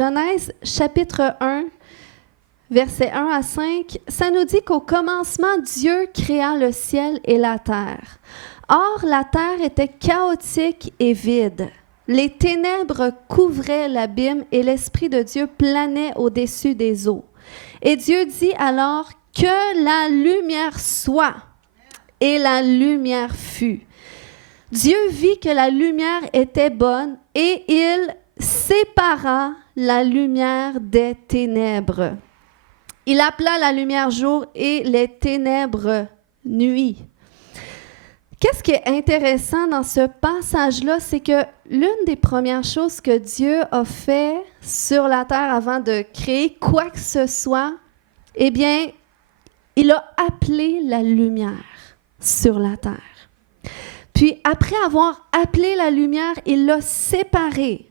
Genèse chapitre 1, versets 1 à 5, ça nous dit qu'au commencement, Dieu créa le ciel et la terre. Or, la terre était chaotique et vide. Les ténèbres couvraient l'abîme et l'Esprit de Dieu planait au-dessus des eaux. Et Dieu dit alors que la lumière soit, et la lumière fut. Dieu vit que la lumière était bonne et il sépara la lumière des ténèbres. Il appela la lumière jour et les ténèbres nuit. Qu'est-ce qui est intéressant dans ce passage-là, c'est que l'une des premières choses que Dieu a fait sur la terre avant de créer quoi que ce soit, eh bien, il a appelé la lumière sur la terre. Puis, après avoir appelé la lumière, il l'a séparée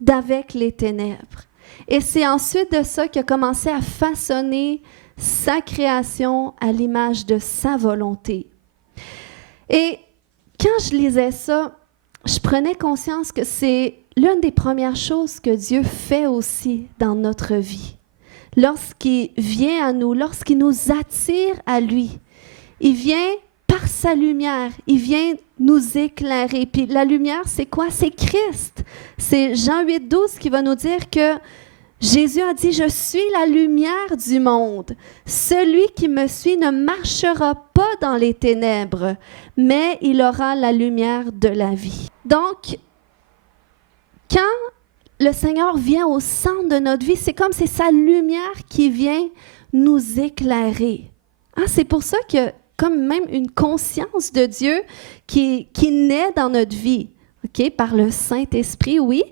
d'avec les ténèbres. Et c'est ensuite de ça qu'il a commencé à façonner sa création à l'image de sa volonté. Et quand je lisais ça, je prenais conscience que c'est l'une des premières choses que Dieu fait aussi dans notre vie. Lorsqu'il vient à nous, lorsqu'il nous attire à lui, il vient par sa lumière, il vient nous éclairer. Puis la lumière, c'est quoi? C'est Christ. C'est Jean 8,12 qui va nous dire que Jésus a dit « Je suis la lumière du monde. Celui qui me suit ne marchera pas dans les ténèbres, mais il aura la lumière de la vie. » Donc, quand le Seigneur vient au centre de notre vie, c'est comme c'est sa lumière qui vient nous éclairer. Hein, c'est pour ça qu'il y a comme même une conscience de Dieu qui naît dans notre vie, okay, par le Saint-Esprit, oui.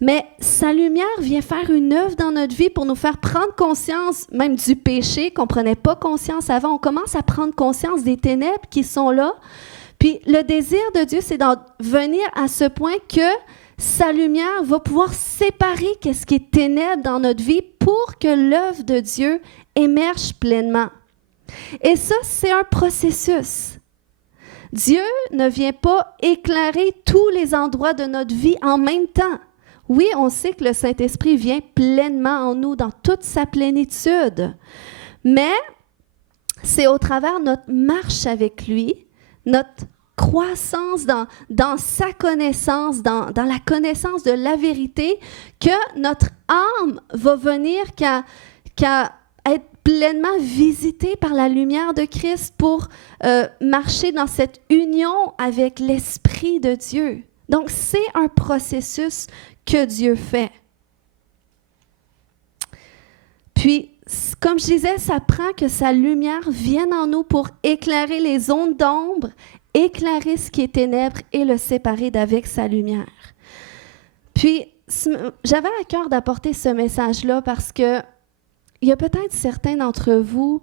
Mais sa lumière vient faire une œuvre dans notre vie pour nous faire prendre conscience même du péché qu'on ne prenait pas conscience avant. On commence à prendre conscience des ténèbres qui sont là. Puis le désir de Dieu, c'est d'en venir à ce point que sa lumière va pouvoir séparer ce qui est ténèbres dans notre vie pour que l'œuvre de Dieu émerge pleinement. Et ça, c'est un processus. Dieu ne vient pas éclairer tous les endroits de notre vie en même temps. Oui, on sait que le Saint-Esprit vient pleinement en nous, dans toute sa plénitude. Mais c'est au travers de notre marche avec lui, notre croissance dans sa connaissance, dans la connaissance de la vérité, que notre âme va venir qu'à être pleinement visitée par la lumière de Christ pour marcher dans cette union avec l'Esprit de Dieu. Donc, c'est un processus que Dieu fait. Puis, comme je disais, ça prend que sa lumière vienne en nous pour éclairer les zones d'ombre, éclairer ce qui est ténèbres et le séparer d'avec sa lumière. Puis, j'avais à cœur d'apporter ce message-là parce que il y a peut-être certains d'entre vous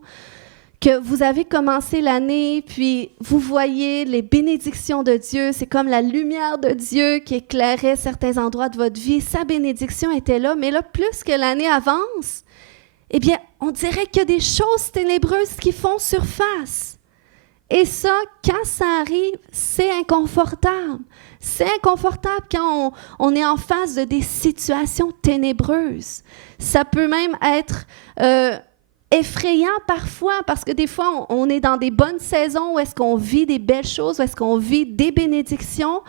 que vous avez commencé l'année, puis vous voyez les bénédictions de Dieu, c'est comme la lumière de Dieu qui éclairait certains endroits de votre vie. Sa bénédiction était là, mais là, plus que l'année avance, eh bien, on dirait qu'il y a des choses ténébreuses qui font surface. Et ça, quand ça arrive, c'est inconfortable. C'est inconfortable quand on est en face de des situations ténébreuses. Ça peut même être effrayant parfois, parce que des fois, on est dans des bonnes saisons où est-ce qu'on vit des belles choses, où est-ce qu'on vit des bénédictions,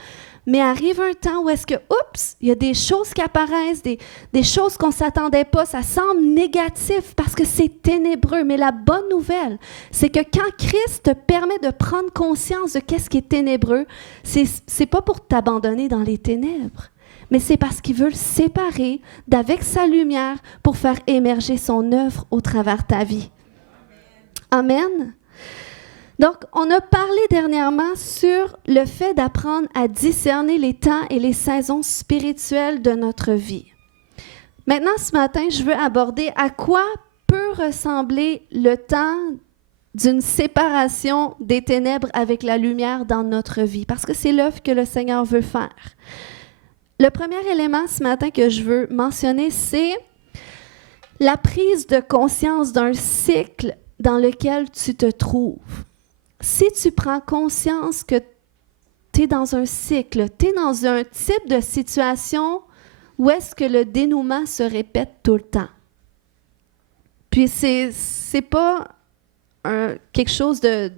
mais arrive un temps où est-ce que, oups, il y a des choses qui apparaissent, des choses qu'on ne s'attendait pas, ça semble négatif parce que c'est ténébreux. Mais la bonne nouvelle, c'est que quand Christ te permet de prendre conscience de qu'est-ce qui est ténébreux, c'est pas pour t'abandonner dans les ténèbres, mais c'est parce qu'il veut le séparer d'avec sa lumière pour faire émerger son œuvre au travers ta vie. Amen. Donc, on a parlé dernièrement sur le fait d'apprendre à discerner les temps et les saisons spirituelles de notre vie. Maintenant, ce matin, je veux aborder à quoi peut ressembler le temps d'une séparation des ténèbres avec la lumière dans notre vie, parce que c'est l'œuvre que le Seigneur veut faire. Le premier élément ce matin que je veux mentionner, c'est la prise de conscience d'un cycle dans lequel tu te trouves. Si tu prends conscience que tu es dans un cycle, tu es dans un type de situation ou est-ce que le dénouement se répète tout le temps? Puis c'est pas quelque chose de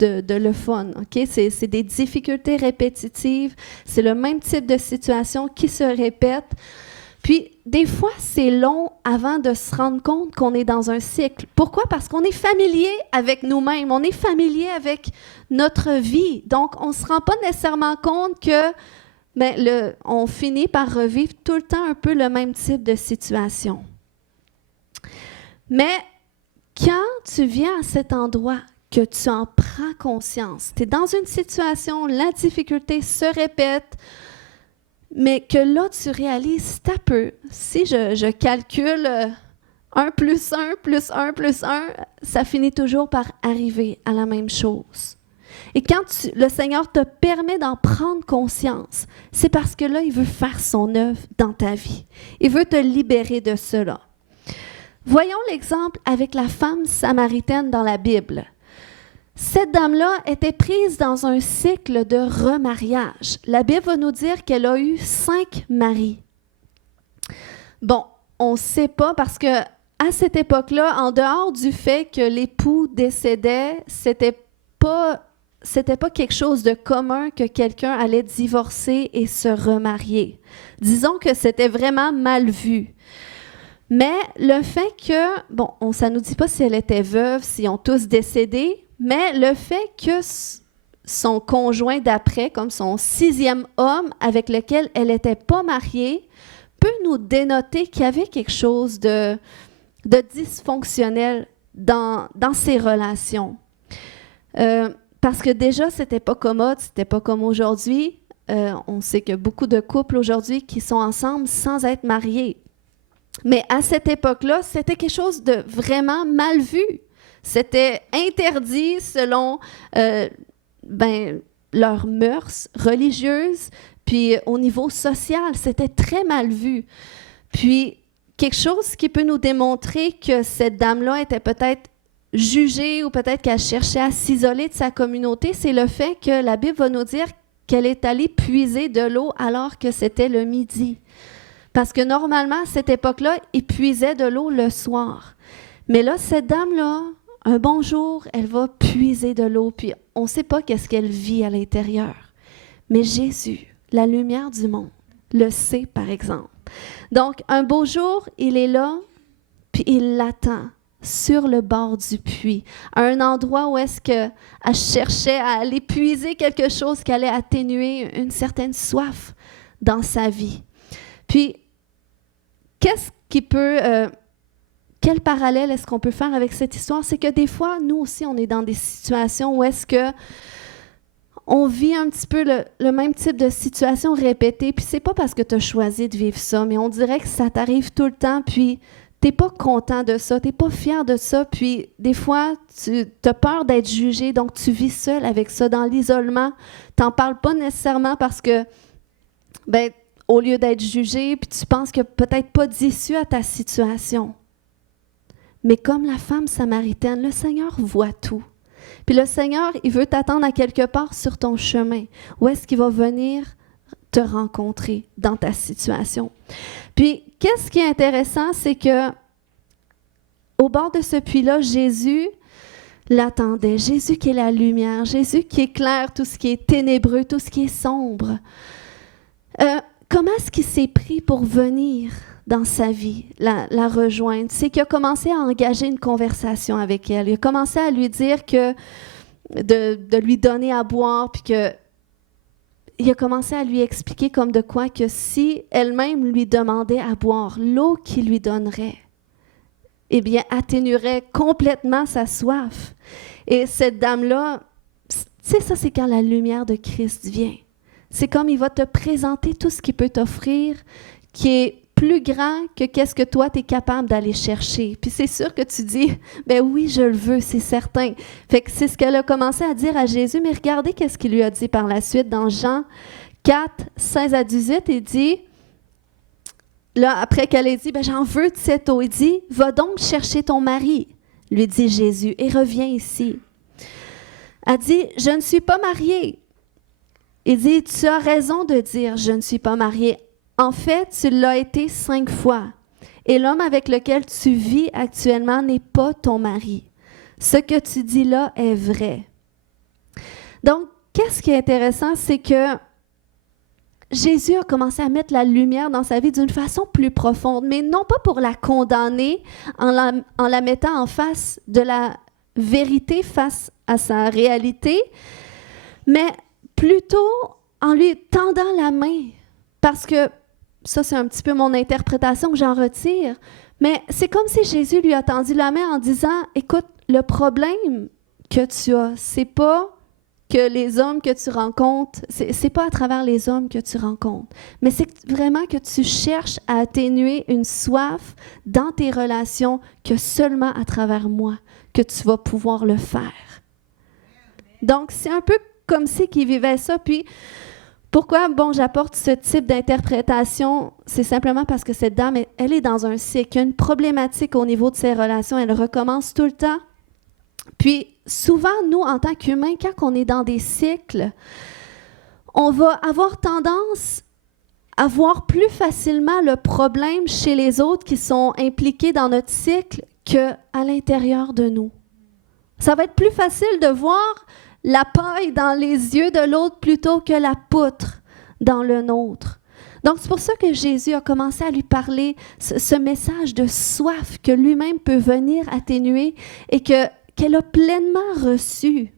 le fun, OK? C'est des difficultés répétitives, c'est le même type de situation qui se répète. Puis, des fois, c'est long avant de se rendre compte qu'on est dans un cycle. Pourquoi? Parce qu'on est familier avec nous-mêmes, on est familier avec notre vie. Donc, on ne se rend pas nécessairement compte que on finit par revivre tout le temps un peu le même type de situation. Mais quand tu viens à cet endroit, que tu en prends conscience, tu es dans une situation, la difficulté se répète, mais que là, tu réalises, t'as peu. Si je calcule 1 plus 1 plus 1 plus 1, ça finit toujours par arriver à la même chose. Et quand le Seigneur te permet d'en prendre conscience, c'est parce que là, il veut faire son œuvre dans ta vie. Il veut te libérer de cela. Voyons l'exemple avec la femme samaritaine dans la Bible. Cette dame-là était prise dans un cycle de remariage. La Bible va nous dire qu'elle a eu 5 maris. Bon, on ne sait pas parce que à cette époque-là, en dehors du fait que l'époux décédait, c'était pas quelque chose de commun que quelqu'un allait divorcer et se remarier. Disons que c'était vraiment mal vu. Mais le fait que, ça ne nous dit pas si elle était veuve, s'ils ont tous décédé, mais le fait que son conjoint d'après, comme son 6e homme avec lequel elle n'était pas mariée, peut nous dénoter qu'il y avait quelque chose de dysfonctionnel dans ces relations. Parce que déjà, c'était pas commode, c'était pas comme aujourd'hui. On sait qu'il y a beaucoup de couples aujourd'hui qui sont ensemble sans être mariés. Mais à cette époque-là, c'était quelque chose de vraiment mal vu. C'était interdit selon leurs mœurs religieuses, puis au niveau social, c'était très mal vu. Puis, quelque chose qui peut nous démontrer que cette dame-là était peut-être jugée ou peut-être qu'elle cherchait à s'isoler de sa communauté, c'est le fait que la Bible va nous dire qu'elle est allée puiser de l'eau alors que c'était le midi. Parce que normalement, à cette époque-là, ils puisaient de l'eau le soir. Mais là, cette dame-là, un bon jour, elle va puiser de l'eau, puis on ne sait pas qu'est-ce qu'elle vit à l'intérieur. Mais Jésus, la lumière du monde, le sait, par exemple. Donc, un beau jour, il est là, puis il l'attend sur le bord du puits, à un endroit où est-ce qu'elle cherchait à aller puiser quelque chose qui allait atténuer une certaine soif dans sa vie. Puis, qu'est-ce qui peut... quel parallèle est-ce qu'on peut faire avec cette histoire? C'est que des fois, nous aussi, on est dans des situations où est-ce que on vit un petit peu le même type de situation répétée, puis c'est pas parce que tu as choisi de vivre ça, mais on dirait que ça t'arrive tout le temps, puis t'es pas content de ça, t'es pas fier de ça, puis des fois, tu as peur d'être jugé, donc tu vis seul avec ça, dans l'isolement. T'en parles pas nécessairement parce que, au lieu d'être jugé, puis tu penses qu'il n'y a peut-être pas d'issue à ta situation. Mais comme la femme samaritaine, le Seigneur voit tout. Puis le Seigneur, il veut t'attendre à quelque part sur ton chemin. Où est-ce qu'il va venir te rencontrer dans ta situation? Puis, qu'est-ce qui est intéressant, c'est que au bord de ce puits-là, Jésus l'attendait. Jésus qui est la lumière, Jésus qui éclaire tout ce qui est ténébreux, tout ce qui est sombre. Comment est-ce qu'il s'est pris pour venir dans sa vie, la rejoindre? C'est qu'il a commencé à engager une conversation avec elle. Il a commencé à lui dire que de lui donner à boire, puis il a commencé à lui expliquer comme de quoi que si elle-même lui demandait à boire, l'eau qu'il lui donnerait, eh bien, atténuerait complètement sa soif. Et cette dame-là, tu sais, ça, c'est quand la lumière de Christ vient. C'est comme il va te présenter tout ce qu'il peut t'offrir, qui est plus grand que qu'est-ce que toi, tu es capable d'aller chercher. Puis c'est sûr que tu dis, oui, je le veux, c'est certain. Fait que c'est ce qu'elle a commencé à dire à Jésus, mais regardez qu'est-ce qu'il lui a dit par la suite dans Jean 4, 16 à 18, il dit, là, après qu'elle ait dit, j'en veux de cette eau, il dit, va donc chercher ton mari, lui dit Jésus, et reviens ici. Elle dit, je ne suis pas mariée. Il dit, tu as raison de dire, je ne suis pas mariée. En fait, tu l'as été 5 fois. Et l'homme avec lequel tu vis actuellement n'est pas ton mari. Ce que tu dis là est vrai. Donc, qu'est-ce qui est intéressant, c'est que Jésus a commencé à mettre la lumière dans sa vie d'une façon plus profonde, mais non pas pour la condamner en la mettant en face de la vérité, face à sa réalité, mais plutôt en lui tendant la main. Parce que ça, c'est un petit peu mon interprétation que j'en retire, mais c'est comme si Jésus lui a tendu la main en disant, écoute, le problème que tu as, c'est pas que les hommes que tu rencontres, c'est pas à travers les hommes que tu rencontres, mais c'est vraiment que tu cherches à atténuer une soif dans tes relations que seulement à travers moi que tu vas pouvoir le faire. Donc, c'est un peu comme si qu'il vivait ça. Puis, pourquoi, j'apporte ce type d'interprétation? C'est simplement parce que cette dame, elle est dans un cycle, une problématique au niveau de ses relations, elle recommence tout le temps. Puis, souvent, nous, en tant qu'humains, quand on est dans des cycles, on va avoir tendance à voir plus facilement le problème chez les autres qui sont impliqués dans notre cycle qu'à l'intérieur de nous. Ça va être plus facile de voir la paille dans les yeux de l'autre plutôt que la poutre dans le nôtre. Donc, c'est pour ça que Jésus a commencé à lui parler ce message de soif que lui-même peut venir atténuer et qu'elle a pleinement reçu.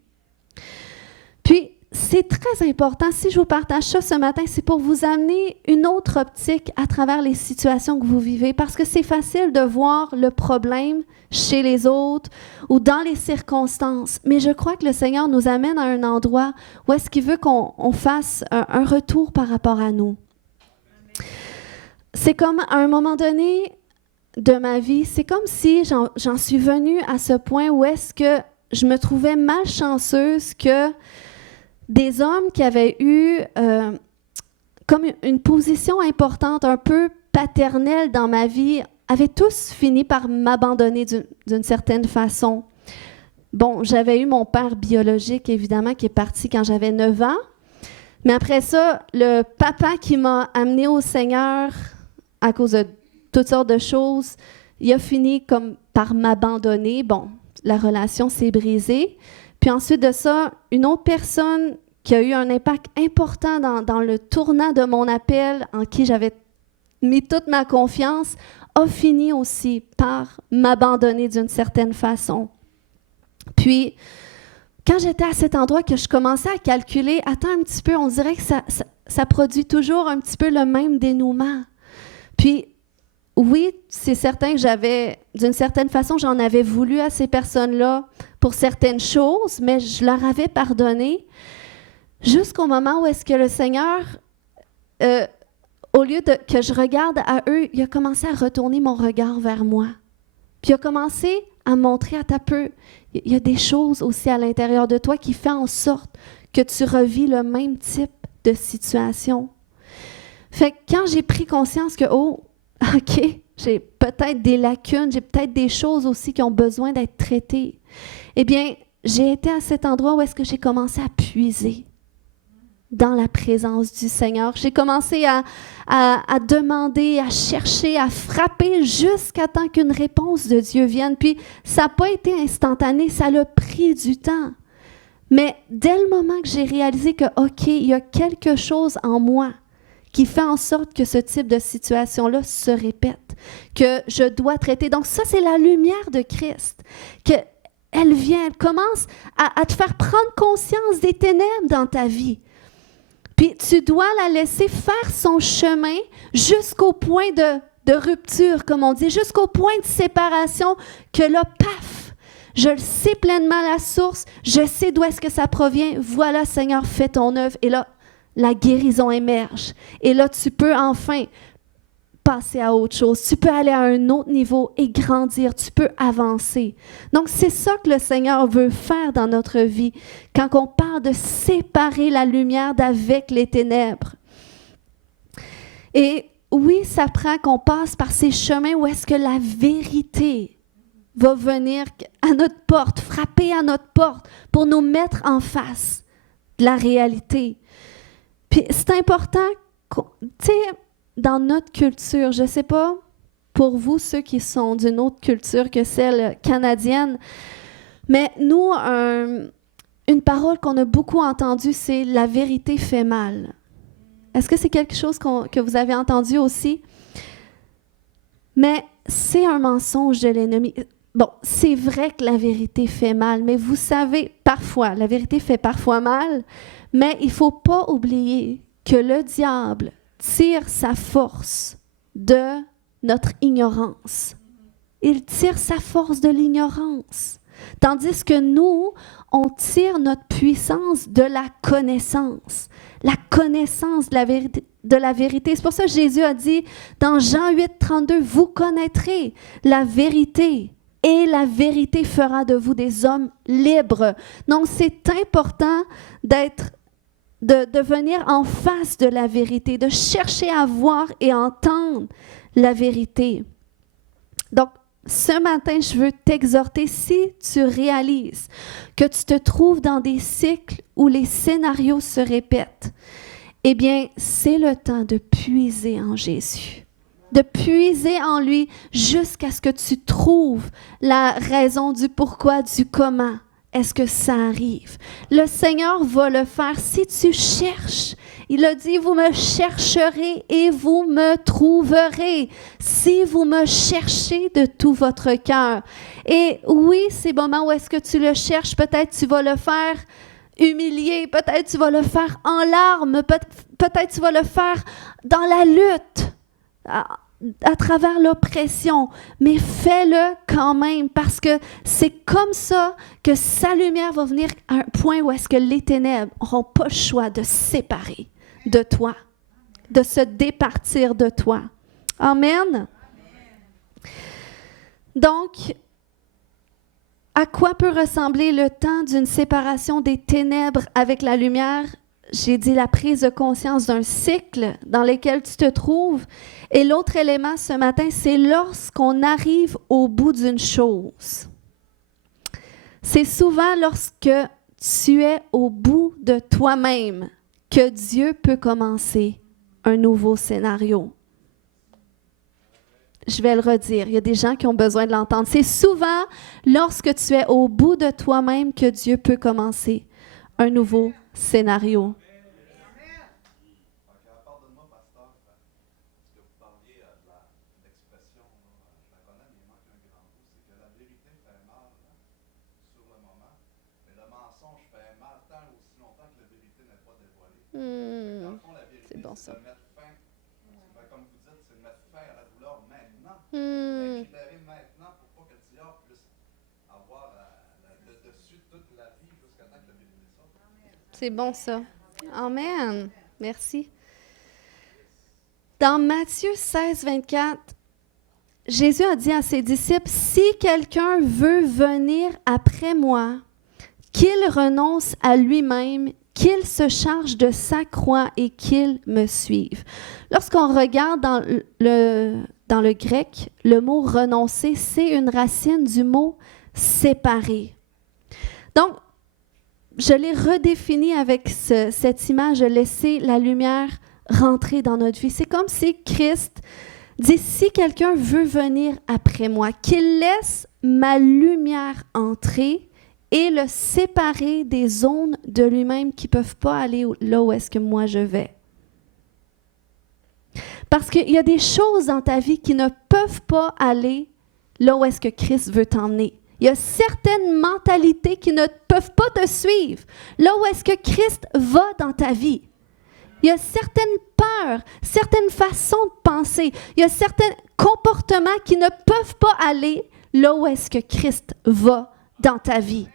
Puis, c'est très important, si je vous partage ça ce matin, c'est pour vous amener une autre optique à travers les situations que vous vivez, parce que c'est facile de voir le problème chez les autres ou dans les circonstances, mais je crois que le Seigneur nous amène à un endroit où est-ce qu'il veut qu'on fasse un retour par rapport à nous. C'est comme à un moment donné de ma vie, c'est comme si j'en suis venue à ce point où est-ce que je me trouvais malchanceuse que des hommes qui avaient eu comme une position importante, un peu paternelle dans ma vie, avaient tous fini par m'abandonner d'une certaine façon. J'avais eu mon père biologique, évidemment, qui est parti quand j'avais 9 ans. Mais après ça, le papa qui m'a amené au Seigneur à cause de toutes sortes de choses, il a fini comme par m'abandonner. La relation s'est brisée. Puis ensuite de ça, une autre personne qui a eu un impact important dans le tournant de mon appel, en qui j'avais mis toute ma confiance, a fini aussi par m'abandonner d'une certaine façon. Puis, quand j'étais à cet endroit que je commençais à calculer, attends un petit peu, on dirait que ça produit toujours un petit peu le même dénouement. Puis, oui, c'est certain que d'une certaine façon, j'en avais voulu à ces personnes-là pour certaines choses, mais je leur avais pardonné jusqu'au moment où est-ce que le Seigneur, au lieu que je regarde à eux, il a commencé à retourner mon regard vers moi. Puis il a commencé à montrer à ta peu, il y a des choses aussi à l'intérieur de toi qui font en sorte que tu revis le même type de situation. Fait que quand j'ai pris conscience que, OK, j'ai peut-être des lacunes, j'ai peut-être des choses aussi qui ont besoin d'être traitées. Eh bien, j'ai été à cet endroit où est-ce que j'ai commencé à puiser dans la présence du Seigneur. J'ai commencé à demander, à chercher, à frapper jusqu'à temps qu'une réponse de Dieu vienne. Puis, ça n'a pas été instantané, ça a pris du temps. Mais dès le moment que j'ai réalisé que, OK, il y a quelque chose en moi qui fait en sorte que ce type de situation-là se répète, que je dois traiter. Donc ça, c'est la lumière de Christ, qu'elle vient, elle commence à te faire prendre conscience des ténèbres dans ta vie. Puis tu dois la laisser faire son chemin jusqu'au point de rupture, comme on dit, jusqu'au point de séparation, que là, paf, je le sais pleinement la source, je sais d'où est-ce que ça provient, voilà, Seigneur, fais ton œuvre. Et là, la guérison émerge. Et là, tu peux enfin passer à autre chose. Tu peux aller à un autre niveau et grandir. Tu peux avancer. Donc, c'est ça que le Seigneur veut faire dans notre vie quand on parle de séparer la lumière d'avec les ténèbres. Et oui, ça prend qu'on passe par ces chemins où est-ce que la vérité va venir à notre porte, frapper à notre porte pour nous mettre en face de la réalité. Puis c'est important, tu sais, dans notre culture, je ne sais pas pour vous, ceux qui sont d'une autre culture que celle canadienne, mais nous, une parole qu'on a beaucoup entendue, c'est « la vérité fait mal ». Est-ce que c'est quelque chose que vous avez entendu aussi? Mais c'est un mensonge de l'ennemi. Bon, c'est vrai que la vérité fait mal, mais vous savez, parfois, la vérité fait parfois mal, mais il ne faut pas oublier que le diable tire sa force de notre ignorance. Il tire sa force de l'ignorance. Tandis que nous, on tire notre puissance de la connaissance de la vérité. C'est pour ça que Jésus a dit dans Jean 8, 32, « Vous connaîtrez la vérité et la vérité fera de vous des hommes libres. » Donc, c'est important de venir en face de la vérité, de chercher à voir et entendre la vérité. Donc, ce matin, je veux t'exhorter, si tu réalises que tu te trouves dans des cycles où les scénarios se répètent, eh bien, c'est le temps de puiser en Jésus, de puiser en lui jusqu'à ce que tu trouves la raison du pourquoi, du comment est-ce que ça arrive. Le Seigneur va le faire si tu cherches. Il a dit, vous me chercherez et vous me trouverez si vous me cherchez de tout votre cœur. Et oui, ces moments où est-ce que tu le cherches, peut-être tu vas le faire humilié, peut-être tu vas le faire en larmes, peut-être tu vas le faire dans la lutte, à travers l'oppression, mais fais-le quand même parce que c'est comme ça que sa lumière va venir à un point où est-ce que les ténèbres n'auront pas le choix de se séparer de toi, de se départir de toi. Amen. Donc, à quoi peut ressembler le temps d'une séparation des ténèbres avec la lumière? J'ai dit la prise de conscience d'un cycle dans lequel tu te trouves. Et l'autre élément ce matin, c'est lorsqu'on arrive au bout d'une chose. C'est souvent lorsque tu es au bout de toi-même que Dieu peut commencer un nouveau scénario. Je vais le redire, il y a des gens qui ont besoin de l'entendre. C'est souvent lorsque tu es au bout de toi-même que Dieu peut commencer un nouveau scénario. C'est bon ça. Comme vous dites, c'est de mettre fin à la douleur maintenant. Libérer maintenant pour pas que le diable puisse avoir le dessus de toute la vie jusqu'à temps que la vérité sorte. C'est bon ça. Amen. Merci. Dans Matthieu 16, 24, Jésus a dit à ses disciples, « Si quelqu'un veut venir après moi, qu'il renonce à lui-même, qu'il se charge de sa croix et qu'il me suive. » Lorsqu'on regarde dans le grec, le mot « renoncer », c'est une racine du mot « séparer ». Donc, je l'ai redéfini avec cette image de laisser la lumière rentrer dans notre vie. C'est comme si Christ dit, si quelqu'un veut venir après moi, qu'il laisse ma lumière entrer et le séparer des zones de lui-même qui ne peuvent pas aller là où est-ce que moi je vais. Parce qu'il y a des choses dans ta vie qui ne peuvent pas aller là où est-ce que Christ veut t'emmener. Il y a certaines mentalités qui ne peuvent pas te suivre là où est-ce que Christ va dans ta vie. Il y a certaines peurs, certaines façons de penser, il y a certains comportements qui ne peuvent pas aller là où est-ce que Christ va dans ta vie.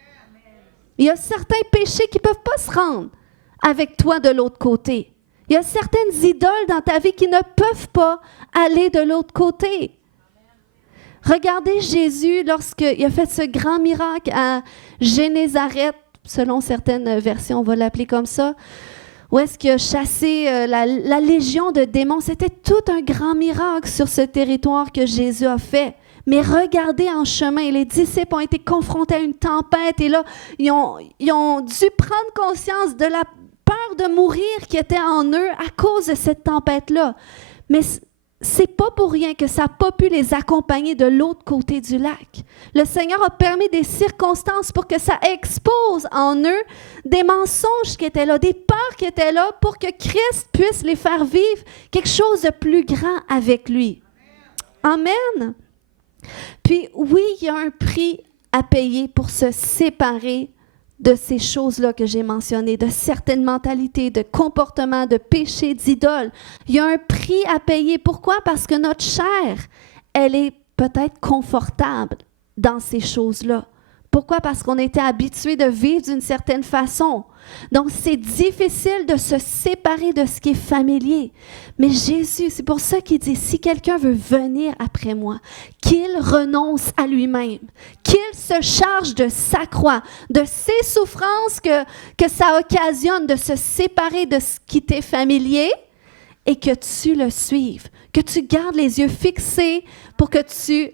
Il y a certains péchés qui ne peuvent pas se rendre avec toi de l'autre côté. Il y a certaines idoles dans ta vie qui ne peuvent pas aller de l'autre côté. Regardez Jésus lorsqu'il a fait ce grand miracle à Génézareth, selon certaines versions, on va l'appeler comme ça, où est-ce qu'il a chassé la légion de démons. C'était tout un grand miracle sur ce territoire que Jésus a fait. Mais regardez en chemin, les disciples ont été confrontés à une tempête et là, ils ont dû prendre conscience de la peur de mourir qui était en eux à cause de cette tempête-là. Mais c'est pas pour rien que ça n'a pas pu les accompagner de l'autre côté du lac. Le Seigneur a permis des circonstances pour que ça expose en eux des mensonges qui étaient là, des peurs qui étaient là pour que Christ puisse les faire vivre quelque chose de plus grand avec lui. Amen. Puis oui, il y a un prix à payer pour se séparer de ces choses-là que j'ai mentionnées, de certaines mentalités, de comportements, de péchés, d'idoles. Il y a un prix à payer. Pourquoi? Parce que notre chair, elle est peut-être confortable dans ces choses-là. Pourquoi? Parce qu'on était habitué de vivre d'une certaine façon. Donc, c'est difficile de se séparer de ce qui est familier. Mais Jésus, c'est pour ça qu'il dit, si quelqu'un veut venir après moi, qu'il renonce à lui-même, qu'il se charge de sa croix, de ses souffrances que ça occasionne de se séparer de ce qui t'est familier et que tu le suives, que tu gardes les yeux fixés pour que tu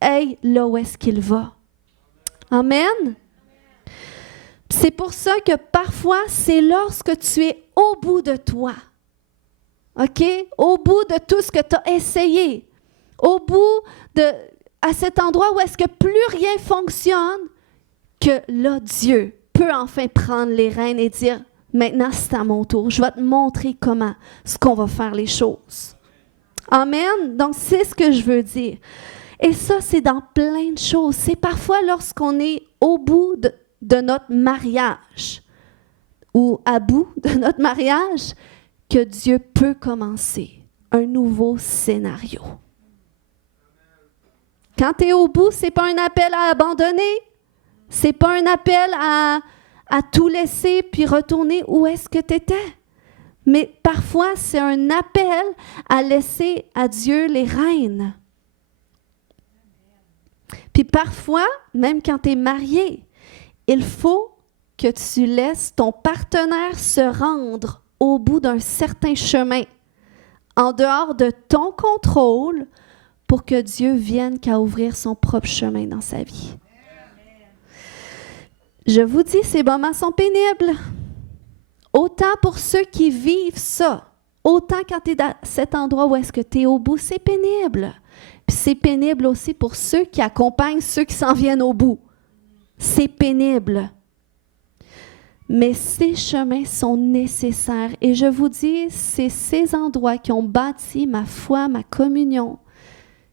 ailles là où est-ce qu'il va. Amen. C'est pour ça que parfois, c'est lorsque tu es au bout de toi, OK? Au bout de tout ce que tu as essayé, au bout à cet endroit où est-ce que plus rien fonctionne, que là, Dieu peut enfin prendre les rênes et dire, maintenant, c'est à mon tour. Je vais te montrer comment, ce qu'on va faire les choses. Amen. Donc, c'est ce que je veux dire. Et ça, c'est dans plein de choses. C'est parfois lorsqu'on est au bout de notre mariage ou à bout de notre mariage que Dieu peut commencer un nouveau scénario. Quand tu es au bout, ce n'est pas un appel à abandonner. Ce n'est pas un appel à tout laisser puis retourner où est-ce que tu étais. Mais parfois, c'est un appel à laisser à Dieu les rênes. Puis parfois, même quand tu es marié, il faut que tu laisses ton partenaire se rendre au bout d'un certain chemin, en dehors de ton contrôle, pour que Dieu vienne qu'à ouvrir son propre chemin dans sa vie. Je vous dis, ces moments sont pénibles. Autant pour ceux qui vivent ça, autant quand tu es dans cet endroit où est-ce que tu es au bout, c'est pénible. Puis c'est pénible aussi pour ceux qui accompagnent ceux qui s'en viennent au bout. C'est pénible. Mais ces chemins sont nécessaires. Et je vous dis, c'est ces endroits qui ont bâti ma foi, ma communion,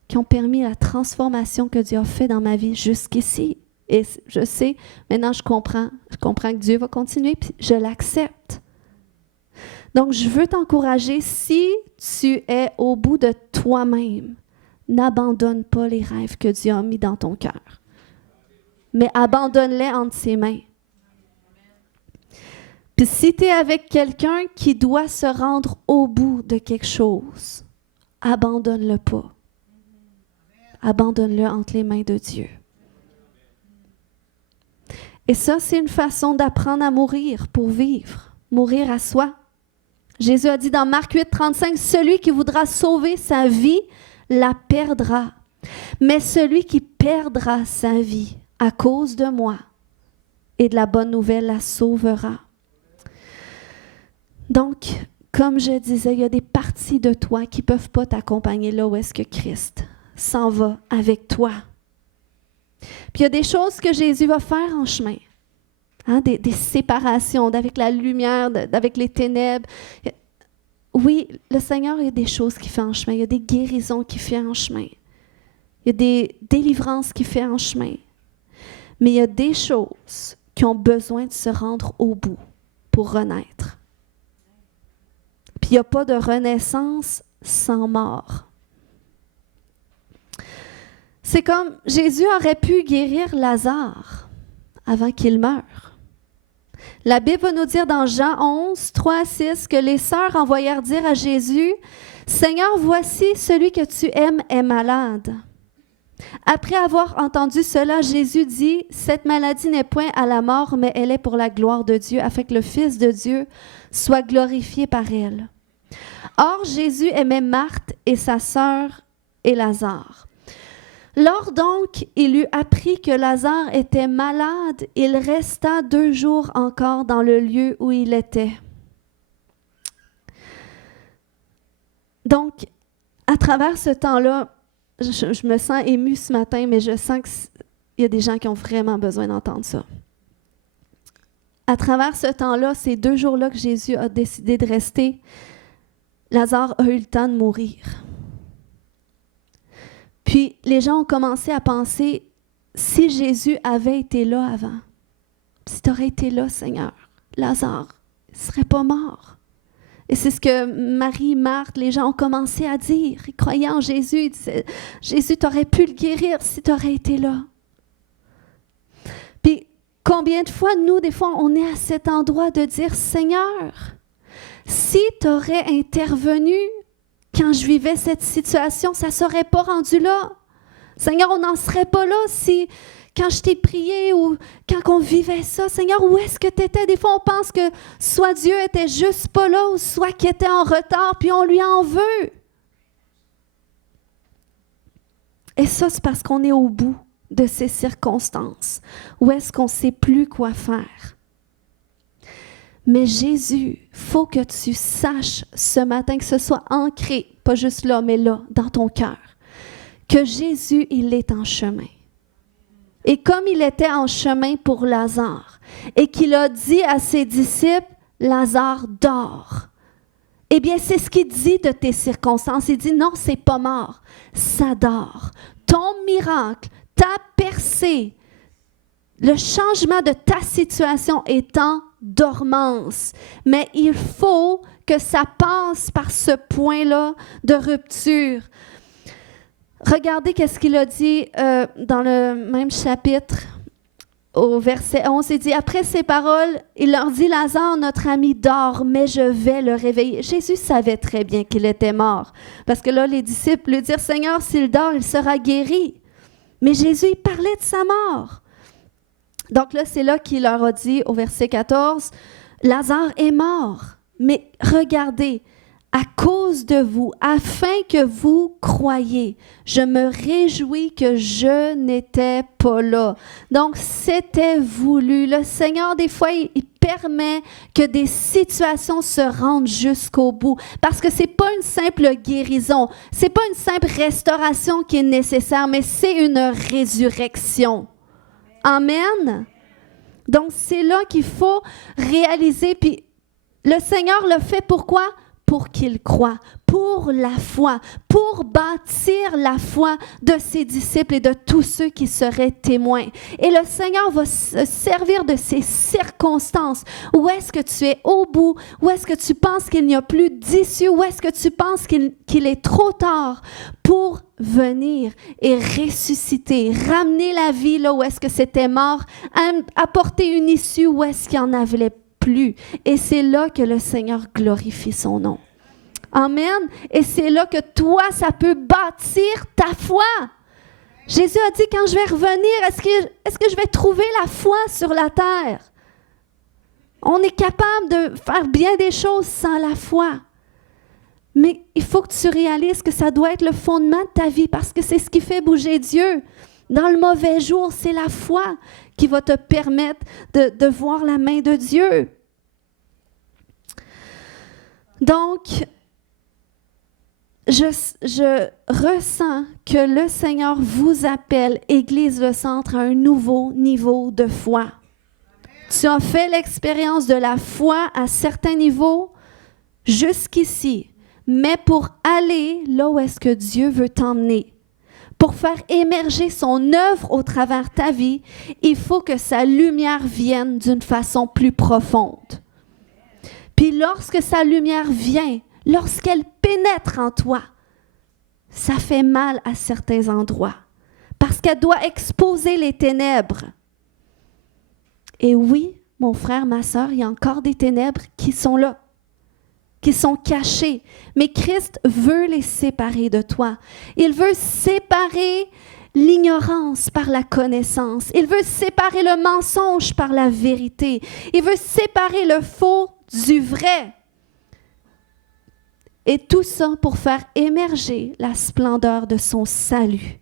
qui ont permis la transformation que Dieu a fait dans ma vie jusqu'ici. Et je sais, maintenant je comprends que Dieu va continuer, puis je l'accepte. Donc, je veux t'encourager, si tu es au bout de toi-même, n'abandonne pas les rêves que Dieu a mis dans ton cœur, mais abandonne-les entre ses mains. Puis si tu es avec quelqu'un qui doit se rendre au bout de quelque chose, abandonne-le pas. Abandonne-le entre les mains de Dieu. Et ça, c'est une façon d'apprendre à mourir pour vivre, mourir à soi. Jésus a dit dans Marc 8, 35, « Celui qui voudra sauver sa vie la perdra, mais celui qui perdra sa vie à cause de moi et de la bonne nouvelle la sauvera. » Donc, comme je disais, il y a des parties de toi qui ne peuvent pas t'accompagner là où est-ce que Christ s'en va avec toi. Puis il y a des choses que Jésus va faire en chemin. Hein, des séparations avec la lumière, avec les ténèbres. Oui, le Seigneur, il y a des choses qu'il fait en chemin. Il y a des guérisons qu'il fait en chemin. Il y a des délivrances qu'il fait en chemin. Mais il y a des choses qui ont besoin de se rendre au bout pour renaître. Puis il n'y a pas de renaissance sans mort. C'est comme Jésus aurait pu guérir Lazare avant qu'il meure. La Bible va nous dire dans Jean 11, 3 à 6, que les sœurs envoyèrent dire à Jésus, « Seigneur, voici celui que tu aimes est malade. » Après avoir entendu cela, Jésus dit, « Cette maladie n'est point à la mort, mais elle est pour la gloire de Dieu, afin que le Fils de Dieu soit glorifié par elle. » Or, Jésus aimait Marthe et sa sœur et Lazare. Lors donc, il eut appris que Lazare était malade, il resta 2 jours encore dans le lieu où il était. Donc, à travers ce temps-là, je me sens émue ce matin, mais je sens qu'il y a des gens qui ont vraiment besoin d'entendre ça. À travers ce temps-là, ces 2 jours-là que Jésus a décidé de rester, Lazare a eu le temps de mourir. Puis, les gens ont commencé à penser, si Jésus avait été là avant, si tu aurais été là, Seigneur, Lazare ne serait pas mort. Et c'est ce que Marie, Marthe, les gens ont commencé à dire. Ils croyaient en Jésus. Ils disaient, Jésus, tu aurais pu le guérir si tu aurais été là. Puis, combien de fois, nous, des fois, on est à cet endroit de dire, Seigneur, si tu aurais intervenu quand je vivais cette situation, ça ne serait pas rendu là. Seigneur, on n'en serait pas là si, quand je t'ai prié ou quand on vivait ça, Seigneur, où est-ce que tu étais? Des fois, on pense que soit Dieu était juste pas là ou soit qu'il était en retard, puis on lui en veut. Et ça, c'est parce qu'on est au bout de ces circonstances. Où est-ce qu'on ne sait plus quoi faire? Mais Jésus, il faut que tu saches ce matin, que ce soit ancré, pas juste là, mais là, dans ton cœur, que Jésus, il est en chemin. Et comme il était en chemin pour Lazare, et qu'il a dit à ses disciples, Lazare dort. Eh bien, c'est ce qu'il dit de tes circonstances. Il dit, non, c'est pas mort, ça dort. Ton miracle, ta percée, le changement de ta situation est en dormance. Mais il faut que ça passe par ce point-là de rupture. Regardez qu'est-ce qu'il a dit dans le même chapitre, au verset 11. Il dit, après ces paroles, il leur dit, Lazare, notre ami, dort, mais je vais le réveiller. Jésus savait très bien qu'il était mort. Parce que là, les disciples lui dirent, Seigneur, s'il dort, il sera guéri. Mais Jésus, il parlait de sa mort. Donc là, c'est là qu'il leur a dit, au verset 14, Lazare est mort. Mais regardez, à cause de vous, afin que vous croyiez, je me réjouis que je n'étais pas là. Donc, c'était voulu. Le Seigneur, des fois, il permet que des situations se rendent jusqu'au bout. Parce que ce n'est pas une simple guérison, ce n'est pas une simple restauration qui est nécessaire, mais c'est une résurrection. Amen. Donc, c'est là qu'il faut réaliser. Puis, le Seigneur le fait pourquoi? Pour qu'il croie, pour la foi, pour bâtir la foi de ses disciples et de tous ceux qui seraient témoins. Et le Seigneur va se servir de ces circonstances. Où est-ce que tu es au bout? Où est-ce que tu penses qu'il n'y a plus d'issue? Où est-ce que tu penses qu'il est trop tard pour venir et ressusciter, ramener la vie là où est-ce que c'était mort, apporter une issue où est-ce qu'il y en avait plus. Et c'est là que le Seigneur glorifie son nom. Amen. Et c'est là que toi, ça peut bâtir ta foi. Jésus a dit, quand je vais revenir, est-ce que je vais trouver la foi sur la terre? On est capable de faire bien des choses sans la foi. Mais il faut que tu réalises que ça doit être le fondement de ta vie parce que c'est ce qui fait bouger Dieu. Dans le mauvais jour, c'est la foi qui va te permettre de voir la main de Dieu. Donc, je ressens que le Seigneur vous appelle, Église Le Centre, à un nouveau niveau de foi. Tu as fait l'expérience de la foi à certains niveaux jusqu'ici, mais pour aller là où est-ce que Dieu veut t'emmener, pour faire émerger son œuvre au travers de ta vie, il faut que sa lumière vienne d'une façon plus profonde. Puis lorsque sa lumière vient, lorsqu'elle pénètre en toi, ça fait mal à certains endroits parce qu'elle doit exposer les ténèbres. Et oui, mon frère, ma sœur, il y a encore des ténèbres qui sont là, qui sont cachées. Mais Christ veut les séparer de toi. Il veut séparer l'ignorance par la connaissance. Il veut séparer le mensonge par la vérité. Il veut séparer le faux du vrai. Et tout ça pour faire émerger la splendeur de son salut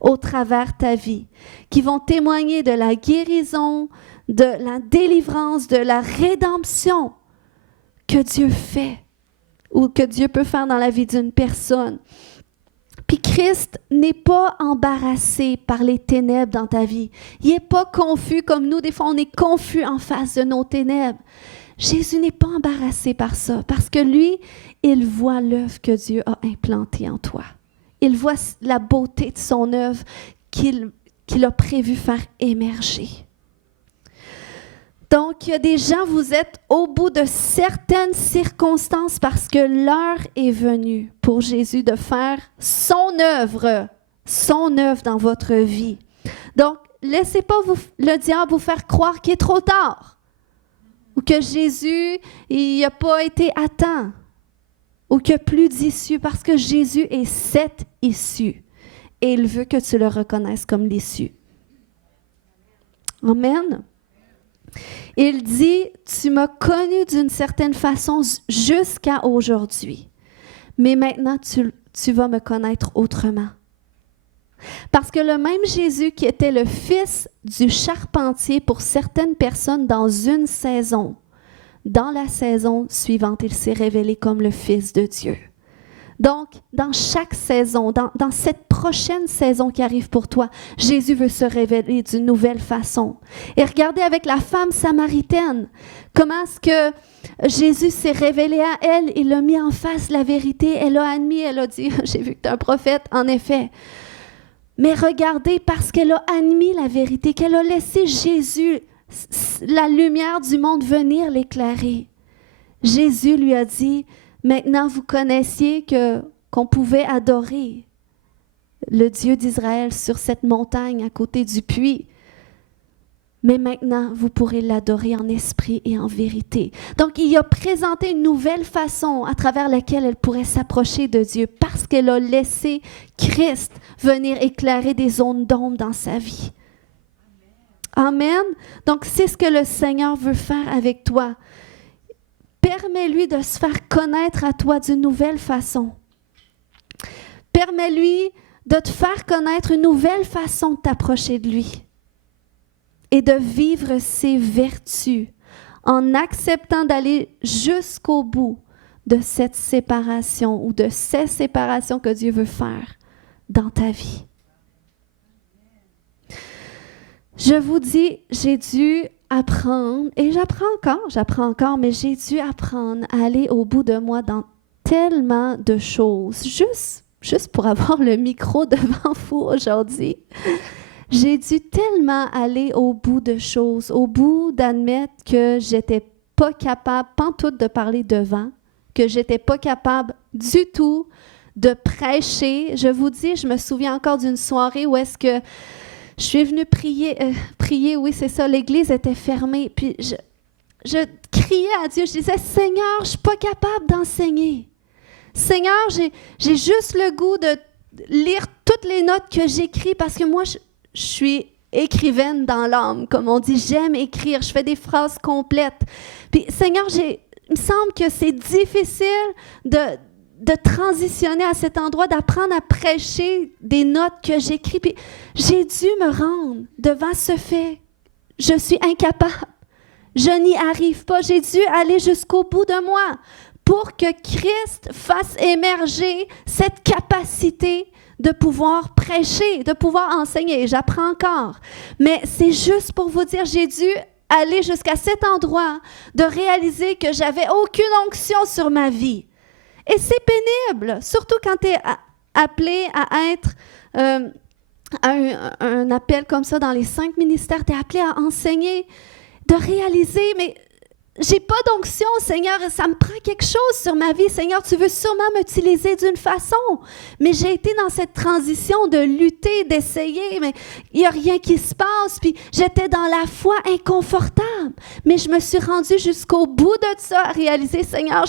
au travers ta vie, qui vont témoigner de la guérison, de la délivrance, de la rédemption que Dieu fait. ou que Dieu peut faire dans la vie d'une personne. Puis Christ n'est pas embarrassé par les ténèbres dans ta vie. Il n'est pas confus comme nous. Des fois, on est confus en face de nos ténèbres. Jésus n'est pas embarrassé par ça parce que lui, il voit l'œuvre que Dieu a implantée en toi. Il voit la beauté de son œuvre qu'il a prévu faire émerger. Donc, il y a des gens, vous êtes au bout de certaines circonstances parce que l'heure est venue pour Jésus de faire son œuvre dans votre vie. Donc, laissez pas le diable vous faire croire qu'il est trop tard ou que Jésus n'a pas été à temps ou qu'il n'y a plus d'issue parce que Jésus est cette issue et il veut que tu le reconnaisses comme l'issue. Amen. Il dit, tu m'as connu d'une certaine façon jusqu'à aujourd'hui, mais maintenant tu vas me connaître autrement. Parce que le même Jésus qui était le fils du charpentier pour certaines personnes dans une saison, dans la saison suivante, il s'est révélé comme le Fils de Dieu. Donc, dans chaque saison, dans cette prochaine saison qui arrive pour toi, Jésus veut se révéler d'une nouvelle façon. Et regardez avec la femme samaritaine, comment est-ce que Jésus s'est révélé à elle, il l'a mis en face la vérité, elle a admis, elle a dit, j'ai vu que tu es un prophète, en effet. Mais regardez, parce qu'elle a admis la vérité, qu'elle a laissé Jésus, la lumière du monde, venir l'éclairer. Jésus lui a dit, maintenant, vous connaissiez qu'on pouvait adorer le Dieu d'Israël sur cette montagne à côté du puits. Mais maintenant, vous pourrez l'adorer en esprit et en vérité. Donc, il a présenté une nouvelle façon à travers laquelle elle pourrait s'approcher de Dieu parce qu'elle a laissé Christ venir éclairer des zones d'ombre dans sa vie. Amen. Donc, c'est ce que le Seigneur veut faire avec toi. Permets-lui de se faire connaître à toi d'une nouvelle façon. Permets-lui de te faire connaître une nouvelle façon de t'approcher de lui et de vivre ses vertus en acceptant d'aller jusqu'au bout de cette séparation ou de ces séparations que Dieu veut faire dans ta vie. Je vous dis, j'ai dû apprendre, et j'apprends encore, mais j'ai dû apprendre à aller au bout de moi dans tellement de choses, juste pour avoir le micro devant vous aujourd'hui. J'ai dû tellement aller au bout de choses, au bout d'admettre que j'étais pas capable, pantoute, de parler devant, que j'étais pas capable du tout de prêcher. Je vous dis, je me souviens encore d'une soirée où est-ce que je suis venue prier, oui, c'est ça, l'église était fermée. Puis je criais à Dieu, je disais, Seigneur, je ne suis pas capable d'enseigner. Seigneur, j'ai juste le goût de lire toutes les notes que j'écris parce que moi, je suis écrivaine dans l'âme, comme on dit, j'aime écrire, je fais des phrases complètes. Puis Seigneur, il me semble que c'est difficile de transitionner à cet endroit, d'apprendre à prêcher des notes que j'écris. Puis j'ai dû me rendre devant ce fait. Je suis incapable. Je n'y arrive pas. J'ai dû aller jusqu'au bout de moi pour que Christ fasse émerger cette capacité de pouvoir prêcher, de pouvoir enseigner. J'apprends encore. Mais c'est juste pour vous dire, j'ai dû aller jusqu'à cet endroit de réaliser que j'avais aucune onction sur ma vie. Et c'est pénible, surtout quand tu es appelé à être un appel comme ça dans les 5 ministères, tu es appelé à enseigner, de réaliser, mais j'ai pas d'onction, Seigneur, ça me prend quelque chose sur ma vie. Seigneur, tu veux sûrement m'utiliser d'une façon, mais j'ai été dans cette transition de lutter, d'essayer, mais il n'y a rien qui se passe, puis j'étais dans la foi inconfortable, mais je me suis rendue jusqu'au bout de ça, à réaliser, Seigneur,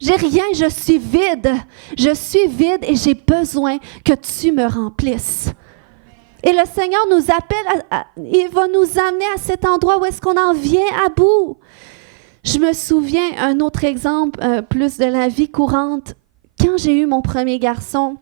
j'ai rien, je suis vide et j'ai besoin que tu me remplisses. Et le Seigneur nous appelle, il va nous amener à cet endroit où est-ce qu'on en vient à bout. Je me souviens, un autre exemple, plus de la vie courante, quand j'ai eu mon premier garçon,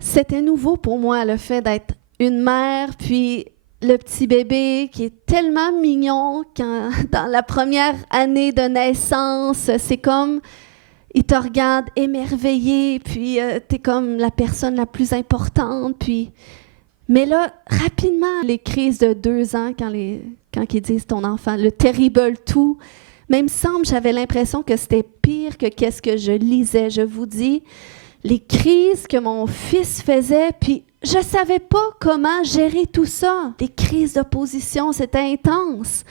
c'était nouveau pour moi le fait d'être une mère, puis le petit bébé qui est tellement mignon dans la première année de naissance, c'est comme ils te regardent émerveillé, puis tu es comme la personne la plus importante. Puis... Mais là, rapidement, les crises de 2 ans, quand ils disent ton enfant, le terrible tout, même semble, j'avais l'impression que c'était pire que qu'est-ce que je lisais. Je vous dis, les crises que mon fils faisait, puis je ne savais pas comment gérer tout ça. Les crises d'opposition, c'était intense.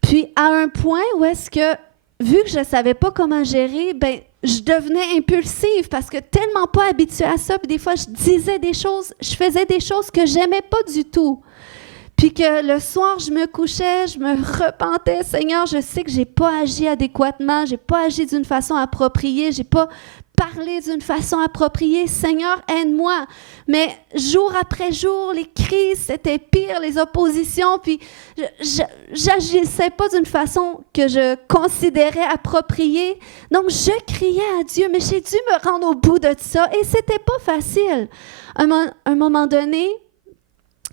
Puis à un point où est-ce que, vu que je ne savais pas comment gérer, ben je devenais impulsive parce que tellement pas habituée à ça. Puis des fois, je disais des choses, je faisais des choses que j'aimais pas du tout. Puis que le soir, je me couchais, je me repentais. Seigneur, je sais que j'ai pas agi adéquatement, j'ai pas agi d'une façon appropriée, j'ai pas parlé d'une façon appropriée. Seigneur, aide-moi. Mais jour après jour, les crises, c'était pire, les oppositions. Puis j'agissais pas d'une façon que je considérais appropriée. Donc, je criais à Dieu, mais j'ai dû me rendre au bout de ça. Et c'était pas facile. À un moment donné,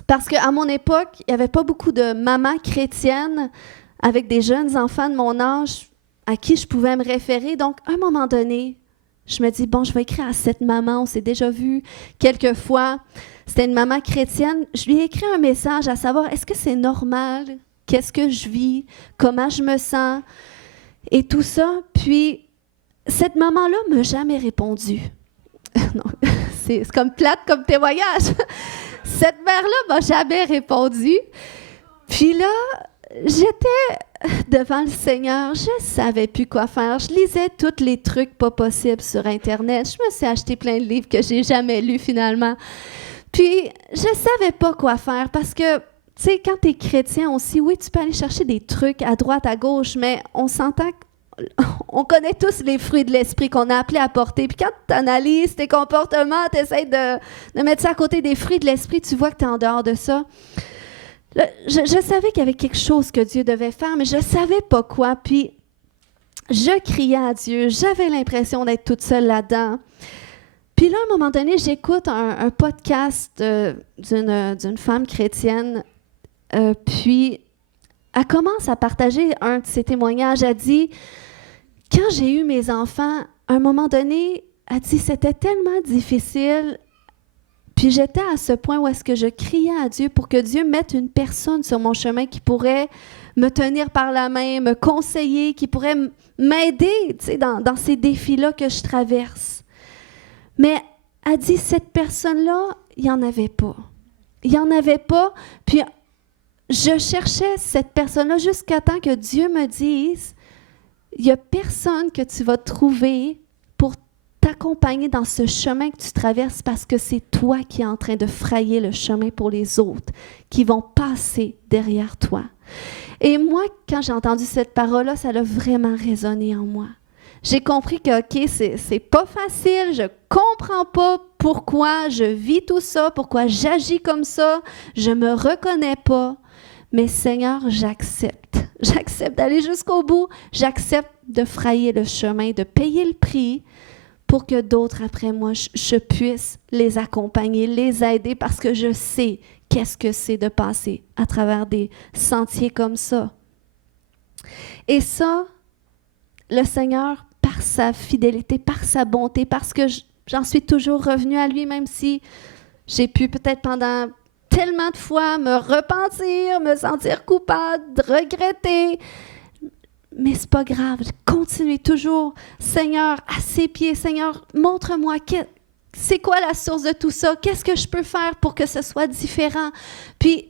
parce qu'à mon époque, il n'y avait pas beaucoup de mamans chrétiennes avec des jeunes enfants de mon âge à qui je pouvais me référer. Donc, à un moment donné, je me dis, bon, je vais écrire à cette maman. On s'est déjà vu quelques fois. C'était une maman chrétienne. Je lui ai écrit un message à savoir, est-ce que c'est normal? Qu'est-ce que je vis? Comment je me sens? Et tout ça. Puis, cette maman-là ne m'a jamais répondu. Non, c'est comme plate comme témoignage. Cette mère-là m'a jamais répondu. Puis là, j'étais devant le Seigneur, je ne savais plus quoi faire. Je lisais tous les trucs pas possibles sur Internet. Je me suis acheté plein de livres que j'ai jamais lus finalement. Puis, je ne savais pas quoi faire parce que, tu sais, quand tu es chrétien aussi, oui, tu peux aller chercher des trucs à droite, à gauche, mais on s'entend on connaît tous les fruits de l'esprit qu'on a appelés à porter. Puis quand tu analyses tes comportements, tu essaies de mettre ça à côté des fruits de l'esprit, tu vois que tu es en dehors de ça. Là, je savais qu'il y avait quelque chose que Dieu devait faire, mais je ne savais pas quoi. Puis je criais à Dieu. J'avais l'impression d'être toute seule là-dedans. Puis là, à un moment donné, j'écoute un podcast d'une femme chrétienne. Puis elle commence à partager un de ses témoignages. Elle dit... Quand j'ai eu mes enfants, à un moment donné, elle dit, c'était tellement difficile, puis j'étais à ce point où est-ce que je criais à Dieu pour que Dieu mette une personne sur mon chemin qui pourrait me tenir par la main, me conseiller, qui pourrait m'aider, tu sais, dans ces défis-là que je traverse. Mais elle dit, cette personne-là, il n'y en avait pas. Il n'y en avait pas, puis je cherchais cette personne-là jusqu'à temps que Dieu me dise, il n'y a personne que tu vas trouver pour t'accompagner dans ce chemin que tu traverses parce que c'est toi qui es en train de frayer le chemin pour les autres qui vont passer derrière toi. Et moi, quand j'ai entendu cette parole-là, ça a vraiment résonné en moi. J'ai compris que, OK, c'est pas facile, je comprends pas pourquoi je vis tout ça, pourquoi j'agis comme ça, je me reconnais pas. Mais Seigneur, j'accepte. J'accepte d'aller jusqu'au bout. J'accepte de frayer le chemin, de payer le prix pour que d'autres après moi, je puisse les accompagner, les aider parce que je sais qu'est-ce que c'est de passer à travers des sentiers comme ça. Et ça, le Seigneur, par sa fidélité, par sa bonté, parce que j'en suis toujours revenue à lui, même si j'ai pu peut-être pendant tellement de fois me repentir, me sentir coupable, regretter. Mais c'est pas grave, continuez toujours, Seigneur, à ses pieds. Seigneur, montre-moi c'est quoi la source de tout ça? Qu'est-ce que je peux faire pour que ce soit différent? Puis,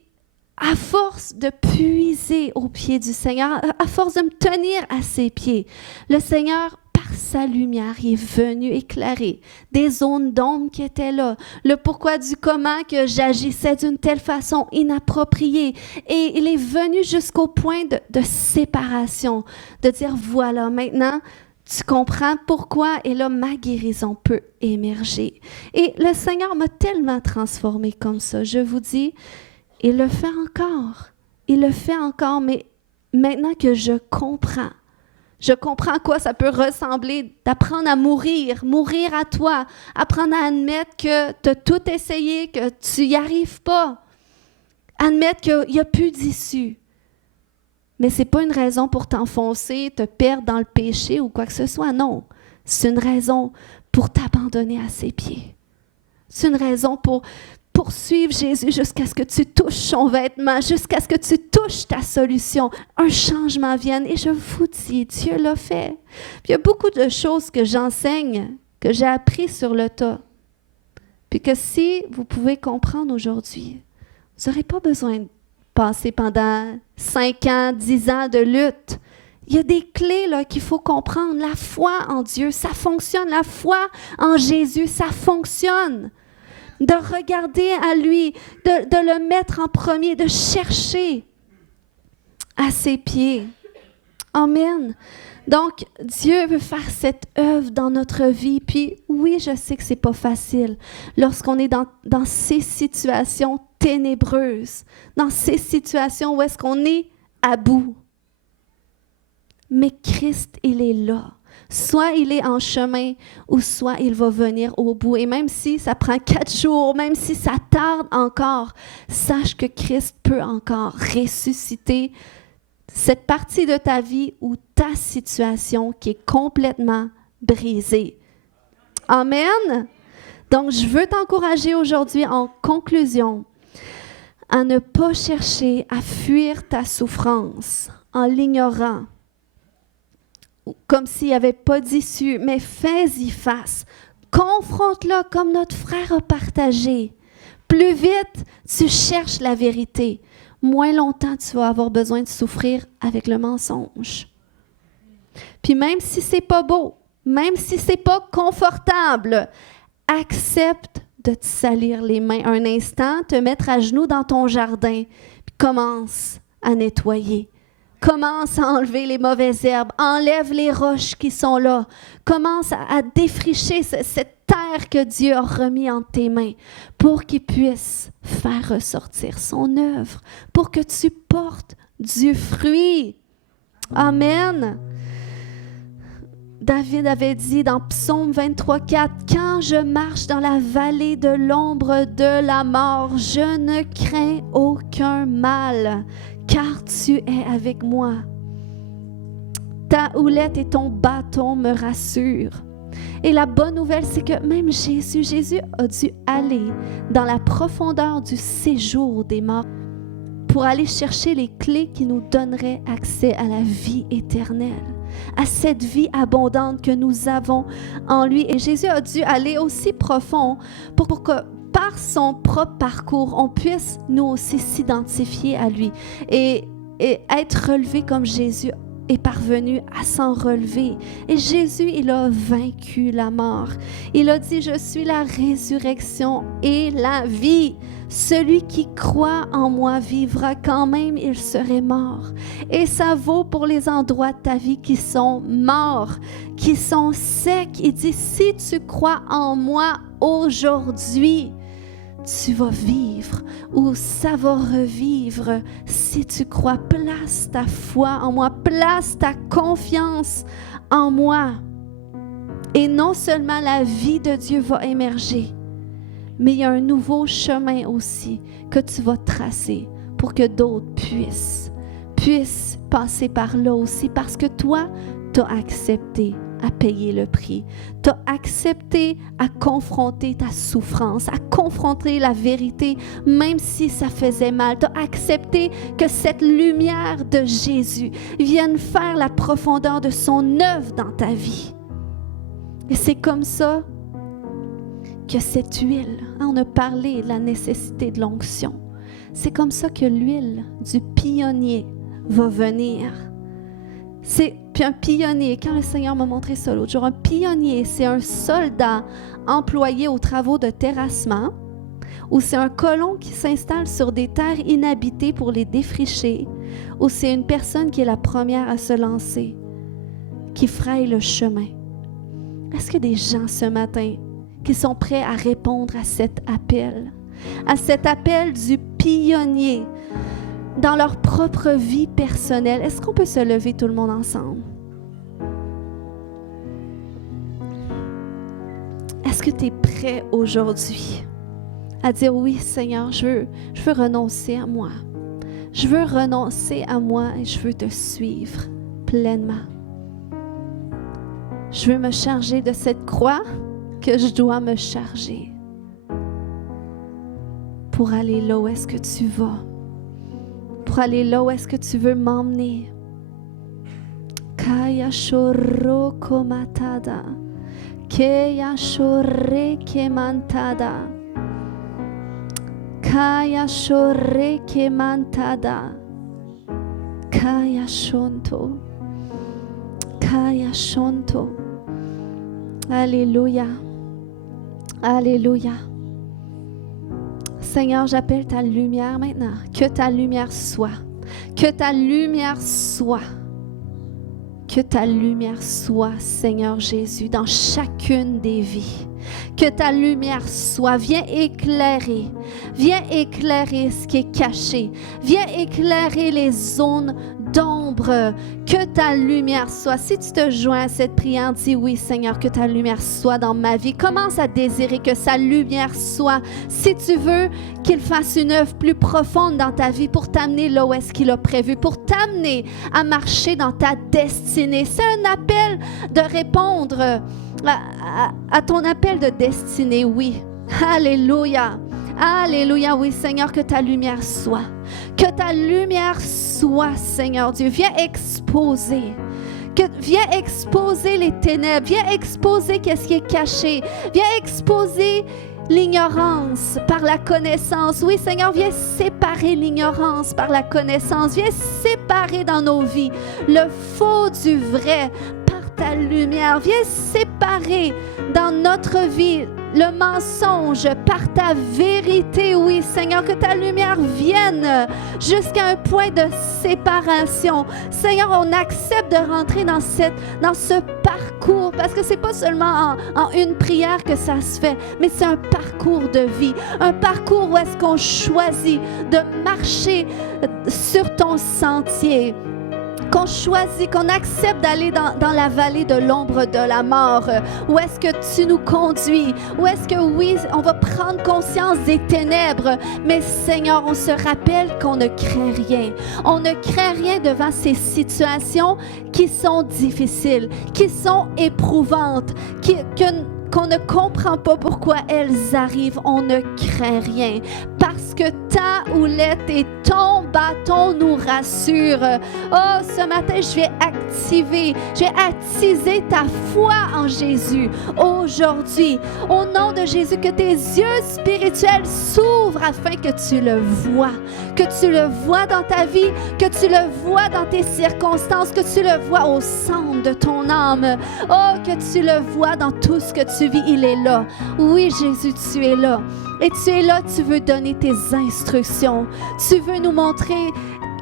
à force de puiser aux pieds du Seigneur, à force de me tenir à ses pieds, le Seigneur, par sa lumière, il est venu éclairer des zones d'ombre qui étaient là, le pourquoi du comment que j'agissais d'une telle façon inappropriée. Et il est venu jusqu'au point de séparation, de dire, voilà, maintenant, tu comprends pourquoi, et là, ma guérison peut émerger. Et le Seigneur m'a tellement transformée comme ça, je vous dis, il le fait encore. Il le fait encore, mais maintenant que je comprends à quoi ça peut ressembler d'apprendre à mourir à toi, apprendre à admettre que tu as tout essayé, que tu n'y arrives pas, admettre qu'il n'y a plus d'issue. Mais ce n'est pas une raison pour t'enfoncer, te perdre dans le péché ou quoi que ce soit, non. C'est une raison pour t'abandonner à ses pieds. C'est une raison pour poursuivre Jésus jusqu'à ce que tu touches son vêtement, jusqu'à ce que tu touches ta solution. Un changement vienne et je vous dis, Dieu l'a fait. Puis il y a beaucoup de choses que j'enseigne, que j'ai appris sur le tas. Puis que si vous pouvez comprendre aujourd'hui, vous n'aurez pas besoin de passer pendant 5 ans, 10 ans de lutte. Il y a des clés là, qu'il faut comprendre. La foi en Dieu, ça fonctionne. La foi en Jésus, ça fonctionne. De regarder à lui, de le mettre en premier, de chercher à ses pieds. Amen. Donc, Dieu veut faire cette œuvre dans notre vie. Puis, oui, je sais que ce n'est pas facile lorsqu'on est dans ces situations ténébreuses, dans ces situations où est-ce qu'on est à bout. Mais Christ, il est là. Soit il est en chemin, ou soit il va venir au bout. Et même si ça prend 4 jours, même si ça tarde encore, sache que Christ peut encore ressusciter cette partie de ta vie ou ta situation qui est complètement brisée. Amen. Donc, je veux t'encourager aujourd'hui en conclusion à ne pas chercher à fuir ta souffrance en l'ignorant, comme s'il n'y avait pas d'issue, mais fais-y face. Confronte-le comme notre frère a partagé. Plus vite tu cherches la vérité, moins longtemps tu vas avoir besoin de souffrir avec le mensonge. Puis même si c'est pas beau, même si c'est pas confortable, accepte de te salir les mains un instant, te mettre à genoux dans ton jardin, puis commence à nettoyer. Commence à enlever les mauvaises herbes, enlève les roches qui sont là, commence à défricher cette terre que Dieu a remis entre tes mains pour qu'il puisse faire ressortir son œuvre, pour que tu portes du fruit. Amen. David avait dit dans Psaume 23:4, « Quand je marche dans la vallée de l'ombre de la mort, je ne crains aucun mal, car tu es avec moi. Ta houlette et ton bâton me rassurent. » Et la bonne nouvelle, c'est que même Jésus a dû aller dans la profondeur du séjour des morts pour aller chercher les clés qui nous donneraient accès à la vie éternelle, à cette vie abondante que nous avons en lui. Et Jésus a dû aller aussi profond pour que par son propre parcours, on puisse nous aussi s'identifier à lui et être relevé comme Jésus est parvenu à s'en relever. Et Jésus, il a vaincu la mort. Il a dit, « Je suis la résurrection et la vie. Celui qui croit en moi vivra quand même il serait mort. » Et ça vaut pour les endroits de ta vie qui sont morts, qui sont secs. Il dit, « Si tu crois en moi aujourd'hui, tu vas vivre ou ça va revivre si tu crois. Place ta foi en moi, place ta confiance en moi. » Et non seulement la vie de Dieu va émerger, mais il y a un nouveau chemin aussi que tu vas tracer pour que d'autres puissent passer par là aussi, parce que toi, tu as accepté à payer le prix. Tu as accepté à confronter ta souffrance, à confronter la vérité, même si ça faisait mal. Tu as accepté que cette lumière de Jésus vienne faire la profondeur de son œuvre dans ta vie. Et c'est comme ça que cette huile, on a parlé de la nécessité de l'onction, c'est comme ça que l'huile du pionnier va venir. Puis un pionnier, quand le Seigneur m'a montré ça l'autre jour, un pionnier, c'est un soldat employé aux travaux de terrassement, ou c'est un colon qui s'installe sur des terres inhabitées pour les défricher, ou c'est une personne qui est la première à se lancer, qui fraye le chemin. Est-ce qu'il y a des gens ce matin qui sont prêts à répondre à cet appel du pionnier dans leur propre vie personnelle? Est-ce qu'on peut se lever tout le monde ensemble? Est-ce que tu es prêt aujourd'hui à dire, oui Seigneur, je veux renoncer à moi. Je veux renoncer à moi et je veux te suivre pleinement. Je veux me charger de cette croix que je dois me charger pour aller là où est-ce que tu vas, pour aller là où est-ce que tu veux m'emmener. Kaya shoro komatada, keya shore kemantada, kaya shore kemantada, kaya shonto, kaya shonto. Alléluia, alléluia. Seigneur, j'appelle ta lumière maintenant. Que ta lumière soit. Que ta lumière soit. Que ta lumière soit, Seigneur Jésus, dans chacune des vies. Que ta lumière soit. Viens éclairer. Viens éclairer ce qui est caché. Viens éclairer les zones d'ombre. Que ta lumière soit. Si tu te joins à cette prière, dis oui, Seigneur, que ta lumière soit dans ma vie. Commence à désirer que sa lumière soit. Si tu veux qu'il fasse une œuvre plus profonde dans ta vie pour t'amener là où est-ce qu'il a prévu, pour t'amener à marcher dans ta destinée. C'est un appel de répondre à ton appel de destinée, oui. Alléluia. Alléluia, oui, Seigneur, que ta lumière soit. Que ta lumière soit, Seigneur Dieu. Viens exposer. Viens exposer les ténèbres. Viens exposer qu'est-ce qui est caché. Viens exposer l'ignorance par la connaissance. Oui, Seigneur, viens séparer l'ignorance par la connaissance. Viens séparer dans nos vies le faux du vrai par ta lumière. Viens séparer dans notre vie le mensonge par ta vérité, oui, Seigneur, que ta lumière vienne jusqu'à un point de séparation. Seigneur, on accepte de rentrer dans ce parcours, parce que c'est pas seulement en une prière que ça se fait, mais c'est un parcours de vie, un parcours où est-ce qu'on choisit de marcher sur ton sentier. Qu'on choisit, qu'on accepte d'aller dans la vallée de l'ombre de la mort. Où est-ce que tu nous conduis? Où est-ce que, oui, on va prendre conscience des ténèbres, mais Seigneur, on se rappelle qu'on ne craint rien. On ne craint rien devant ces situations qui sont difficiles, qui sont éprouvantes, qu'on ne comprend pas pourquoi elles arrivent. On ne craint rien. Parce que ta houlette et ton bâton nous rassurent. Oh, ce matin, je vais attiser ta foi en Jésus aujourd'hui. Au nom de Jésus, que tes yeux spirituels s'ouvrent afin que tu le vois. Que tu le vois dans ta vie, que tu le vois dans tes circonstances, que tu le vois au centre de ton âme. Oh, que tu le vois dans tout ce que tu vis. Il est là. Oui, Jésus, tu es là. Et tu es là, tu veux donner tes instructions. Tu veux nous montrer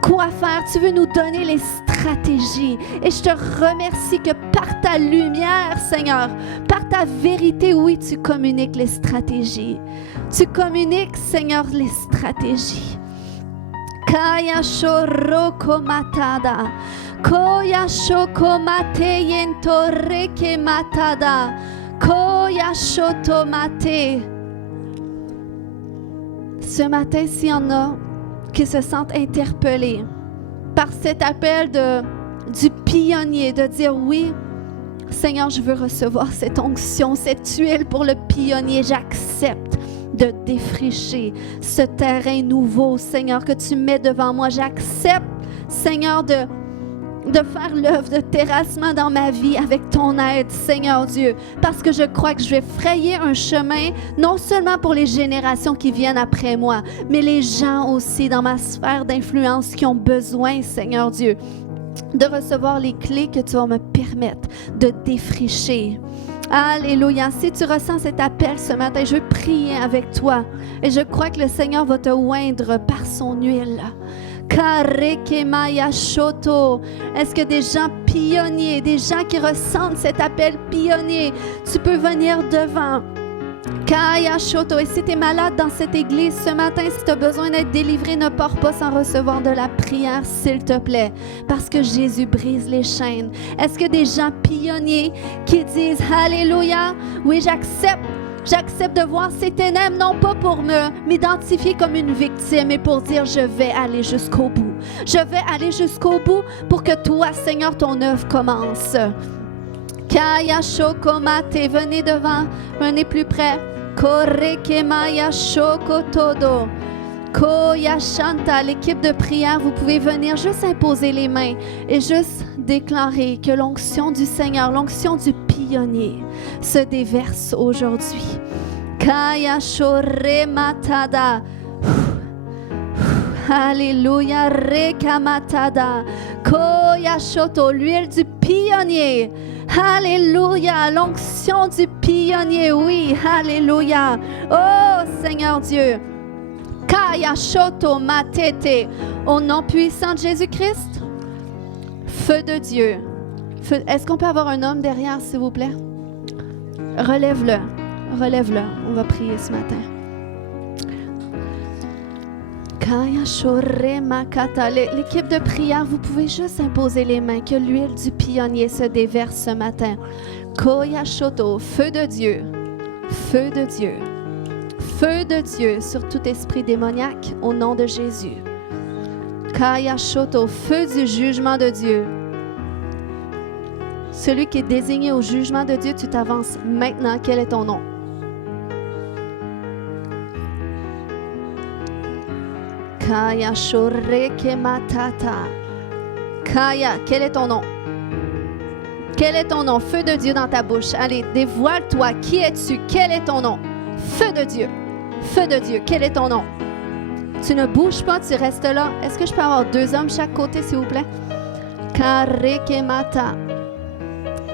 quoi faire. Tu veux nous donner les stratégies. Et je te remercie que par ta lumière, Seigneur, par ta vérité, oui, tu communiques les stratégies. Tu communiques, Seigneur, les stratégies. Kaya shoroko matada. Koya shokomate yentoreke matada. Koya shotomate. Ce matin, s'il y en a qui se sentent interpellés par cet appel du pionnier, de dire oui, Seigneur, je veux recevoir cette onction, cette huile pour le pionnier. J'accepte de défricher ce terrain nouveau, Seigneur, que tu mets devant moi. J'accepte, Seigneur, de faire l'œuvre de terrassement dans ma vie avec ton aide, Seigneur Dieu, parce que je crois que je vais frayer un chemin, non seulement pour les générations qui viennent après moi, mais les gens aussi dans ma sphère d'influence qui ont besoin, Seigneur Dieu, de recevoir les clés que tu vas me permettre de défricher. Alléluia. Si tu ressens cet appel ce matin, je veux prier avec toi et je crois que le Seigneur va te oindre par son huile. Est-ce que des gens pionniers, des gens qui ressentent cet appel pionnier, tu peux venir devant. Kaya Shoto. Et si tu es malade dans cette église ce matin, si tu as besoin d'être délivré, ne pars pas sans recevoir de la prière, s'il te plaît, parce que Jésus brise les chaînes. Est-ce que des gens pionniers qui disent Alléluia, oui, j'accepte de voir ces ténèbres, non pas pour m'identifier comme une victime, mais pour dire je vais aller jusqu'au bout. Je vais aller jusqu'au bout pour que toi, Seigneur, ton œuvre commence. Kaya shokomate, venez devant, venez plus près. Korekemaya shokotodo. Koya Shanta, l'équipe de prière, vous pouvez venir juste imposer les mains et juste déclarer que l'onction du Seigneur, l'onction du pionnier se déverse aujourd'hui. Kaya shore matada. Alléluia, rekamatada. Koya shoto, l'huile du pionnier. Alléluia, l'onction du pionnier, oui, alléluia. Oh Seigneur Dieu. Kaya shoto matete. Au nom puissant de Jésus-Christ. Feu de Dieu. Est-ce qu'on peut avoir un homme derrière, s'il vous plaît? Relève-le. Relève-le. On va prier ce matin. Kaya shore makata. L'équipe de prière, vous pouvez juste imposer les mains, que l'huile du pionnier se déverse ce matin. Koya shoto. Feu de Dieu. Feu de Dieu. Feu de Dieu sur tout esprit démoniaque au nom de Jésus. Kaya shoto, feu du jugement de Dieu. Celui qui est désigné au jugement de Dieu, tu t'avances maintenant. Quel est ton nom? Kaya shoreke matata. Kaya, quel est ton nom? Quel est ton nom? Feu de Dieu dans ta bouche. Allez, dévoile-toi. Qui es-tu? Quel est ton nom? Feu de Dieu. Feu de Dieu, quel est ton nom? Tu ne bouges pas, tu restes là. Est-ce que je peux avoir 2 hommes chaque côté, s'il vous plaît? Karekemata.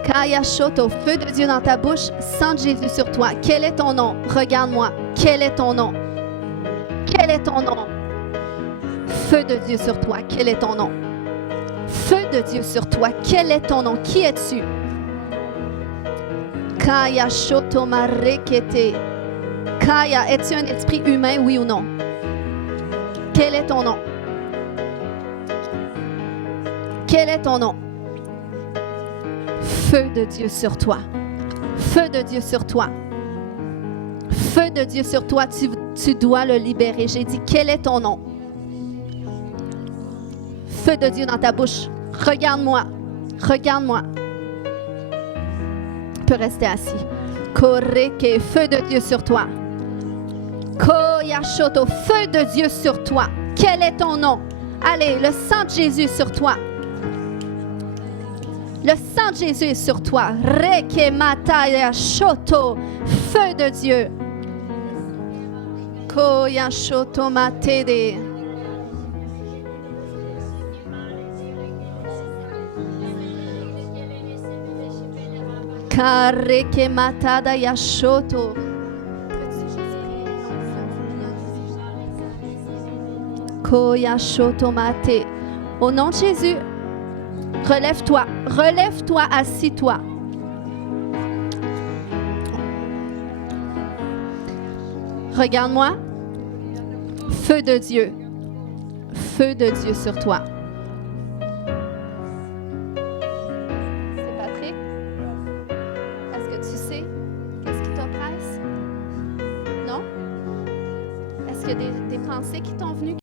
Kaya shoto, feu de Dieu dans ta bouche, sang de Jésus sur toi. Quel est ton nom? Regarde-moi. Quel est ton nom? Quel est ton nom? Feu de Dieu sur toi. Quel est ton nom? Feu de Dieu sur toi. Quel est ton nom? Qui es-tu? Kaya shoto marekete. Kaya, es-tu un esprit humain, oui ou non? Quel est ton nom? Quel est ton nom? Feu de Dieu sur toi. Feu de Dieu sur toi. Feu de Dieu sur toi, tu dois le libérer. J'ai dit, quel est ton nom? Feu de Dieu dans ta bouche. Regarde-moi. Regarde-moi. Tu peux rester assis. Koreke, feu de Dieu sur toi. Koyashoto, feu de Dieu sur toi. Quel est ton nom? Allez, le sang de Jésus sur toi. Le sang de Jésus est sur toi. Reke mataya shoto, feu de Dieu. Koyashoto matede. Kareke matada yashoto. Koyashotomate. Au nom de Jésus, relève-toi, relève-toi, assis-toi. Regarde-moi. Feu de Dieu. Feu de Dieu sur toi. C'est Patrick? Est-ce que tu sais qu'est-ce qui t'oppresse? Non? Est-ce qu'il y a des pensées qui t'ont venues